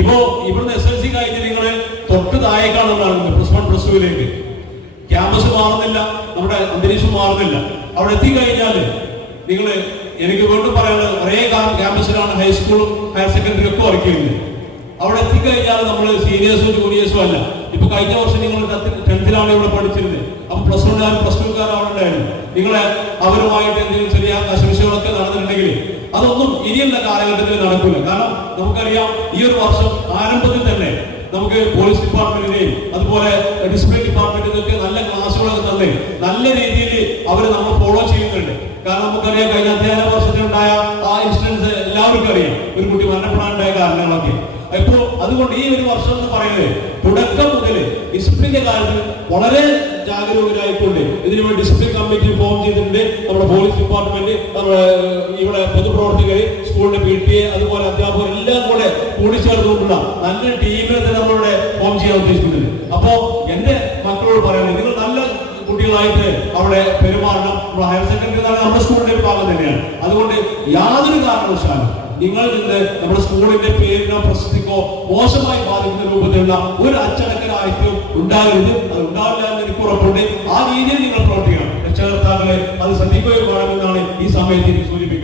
ഇപ്പോ ഇവിടുന്ന് S L C കഴിഞ്ഞ് നിങ്ങൾ തൊട്ട് താഴേക്കാണ് നമ്മൾ പ്ലസ് വൺ പ്ലസ് ടുവിലേക്ക് ക്യാമ്പസ് മാറുന്നില്ല. നമ്മുടെ അന്തരീക്ഷം മാറുന്നില്ല. അവിടെ എത്തിക്കഴിഞ്ഞാൽ നിങ്ങൾ എനിക്ക് വീണ്ടും പറയാനുള്ളത് ഒരേ ക്യാമ്പസിലാണ് ഹൈസ്കൂളും ഹയർ സെക്കൻഡറി ഒക്കെ വർക്ക് ചെയ്യുന്നത് അവിടെ എത്തിക്കഴിഞ്ഞാൽ നമ്മൾ സീനിയേഴ്സും ജൂനിയേഴ്സും അല്ല. ഇപ്പൊ കഴിഞ്ഞ വർഷം നിങ്ങൾ ടെൻത്തിലാണ് ഇവിടെ പഠിച്ചിരുന്നത്. അപ്പൊ പ്ലസ് വണ്ണുകാരും പ്ലസ് ടുക്കാരും അവിടെ ഉണ്ടായിരുന്നു. നിങ്ങളെ അവരുമായിട്ട് എന്തെങ്കിലും ചെറിയ അതൊന്നും ഇനിയുള്ള കാലഘട്ടത്തിൽ നടക്കില്ല കാരണം നമുക്കറിയാം ഈ ഒരു വർഷം ആരംഭത്തിൽ തന്നെ നമുക്ക് പോലീസ് ഡിപ്പാർട്ട്മെന്റിനെയും അതുപോലെ ഡിസിപ്ലിൻ ഡിപ്പാർട്ട്മെന്റിനൊക്കെ നല്ല ക്ലാസ്സുകളൊക്കെ തന്നെ നല്ല രീതിയിൽ അവർ നമ്മൾ ഫോളോ ചെയ്യുന്നുണ്ട്. കാരണം നമുക്കറിയാം കഴിഞ്ഞ അധ്യയന വർഷത്തിലുണ്ടായ ആ ഇൻസിഡൻസ് എല്ലാവർക്കും അറിയാം. ഒരു കുട്ടി മരണപ്പെടാനുണ്ടായ കാരണങ്ങളൊക്കെ. ഇപ്പോ അതുകൊണ്ട് ഈ ഒരു വർഷം എന്ന് പറയുന്നത് തുടക്കം മുതൽ ഡിസിപ്ലിന്റെ കാര്യത്തിൽ വളരെ ജാഗരൂകരായിക്കൊണ്ട് ഇതിനു വേണ്ടി ഡിസിപ്ലിൻ കമ്മിറ്റി ഫോം ചെയ്തിട്ടുണ്ട്. നമ്മുടെ പോലീസ് ഡിപ്പാർട്ട്മെന്റ് നമ്മുടെ ഇവിടെ പൊതുപ്രവർത്തകര് സ്കൂളിന്റെ പി ടി എ അതുപോലെ അധ്യാപകർ എല്ലാം കൂടെ കൂടിച്ചേർന്നുകൊണ്ടുള്ള നല്ലൊരു ടീമിനെ തന്നെ നമ്മളിവിടെ ഫോം ചെയ്യാൻ ഉദ്ദേശിക്കുന്നുണ്ട്. അപ്പോ എന്റെ മക്കളോട് പറയുന്നത് നിങ്ങൾ നല്ല കുട്ടികളായിട്ട് അവിടെ പെരുമാറണം. ഹയർ സെക്കൻഡറി നമ്മുടെ സ്കൂളിന്റെ ഭാഗം തന്നെയാണ്. അതുകൊണ്ട് യാതൊരു കാരണവശാലും നിങ്ങൾ നിന്ന് നമ്മുടെ സ്കൂളിന്റെ പേരിനോ പ്രശസ്തിക്കോ മോശമായി ബാധിക്കുന്ന രൂപത്തിലുള്ള ഒരു അച്ചടക്കനായിട്ടും ഉണ്ടാകരുത്. അത് ഉണ്ടാവില്ല എന്ന് എനിക്ക് ഉറപ്പുണ്ട്. ആ രീതിയിൽ നിങ്ങൾ പ്രവർത്തിക്കണം. രക്ഷകർത്താക്കളെ അത് ശ്രദ്ധിക്കുകയും വേണമെന്നാണ് ഈ സമയത്ത് എനിക്ക് സൂചിപ്പിക്കുന്നത്.